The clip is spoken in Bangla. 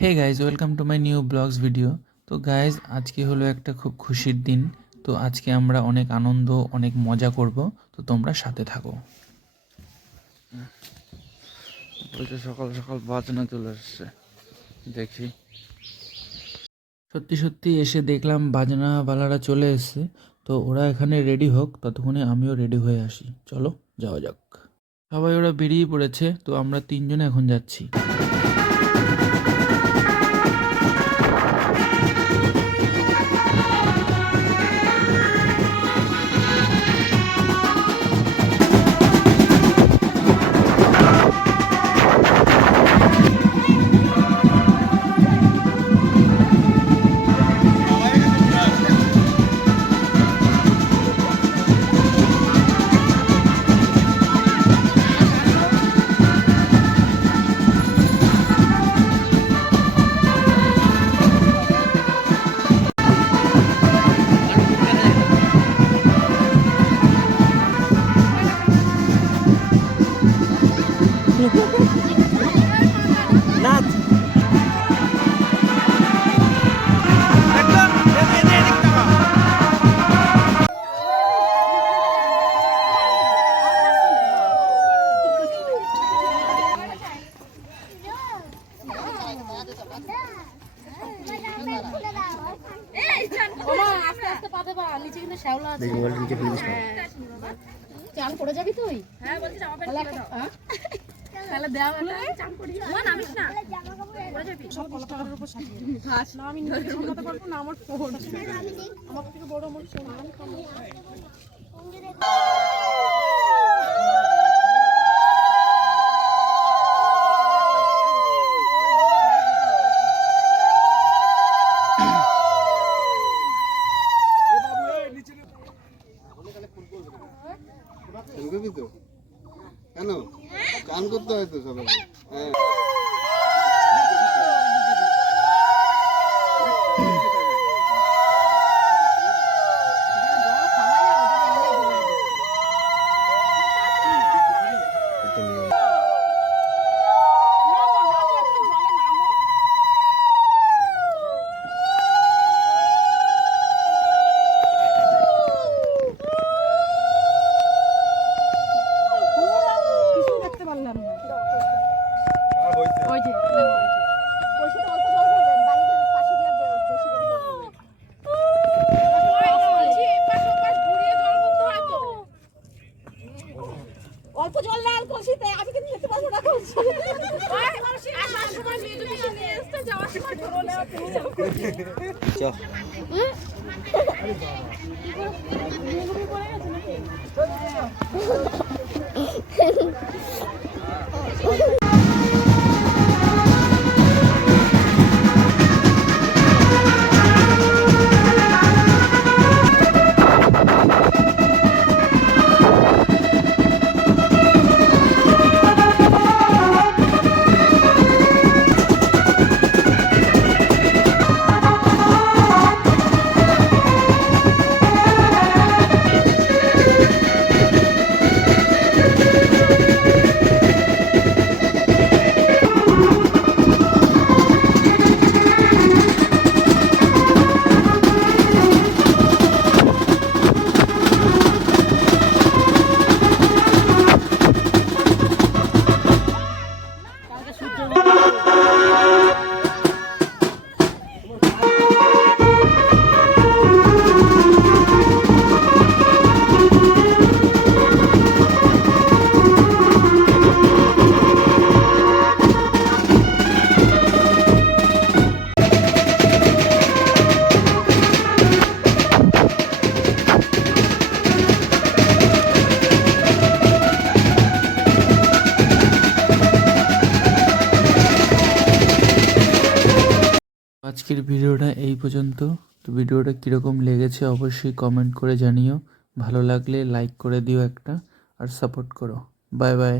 Hey guys, welcome to my new blogs video. তো গাইজ, আজকে হলো একটা খুব খুশির দিন। তো আজকে আমরা অনেক আনন্দ, অনেক মজা করব। তো তোমরা সাথে থাকো। বলছে সকাল সকাল বাজনা চলে আসছে, দেখি। সত্যি সত্যি এসে দেখলাম বাজনাওয়ালারা চলে এসছে। তো ওরা এখানে রেডি হোক, ততক্ষণে আমিও রেডি হয়ে আসি। চলো যাওয়া যাক। সবাই ওরা বেরিয়ে পড়েছে, তো আমরা তিনজনে এখন যাচ্ছি। নাচ চান করে যাবি তুই? হ্যাঁ বলছি জামা প্যান্ট পরে দাও। তাহলে দেওয়া হবে চান করি না নামিস না পরে যাবি সব কলাপাতার উপর সাজিয়ে ঘাস না আমি নিজে সামলাতে পারবো না আমার ফোন আমার থেকে বড় আমার ফোন আমি কেন চান করতে হয় তো সবাই। হ্যাঁ অল্প জল লাল কলসিতে আমি কিন্তু দেখতে পারবো না কলসি আসার সময় নিয়ে যদি নিয়ে আসতে যাওয়ার সময় ধরো না তুমি যাও চ আজকের ভিডিওটা এই পর্যন্ত। তো ভিডিওটা কীরকম লেগেছে অবশ্যই কমেন্ট করে জানিও। ভালো লাগলে লাইক করে দিও একটা, আর সাপোর্ট করো। Bye bye.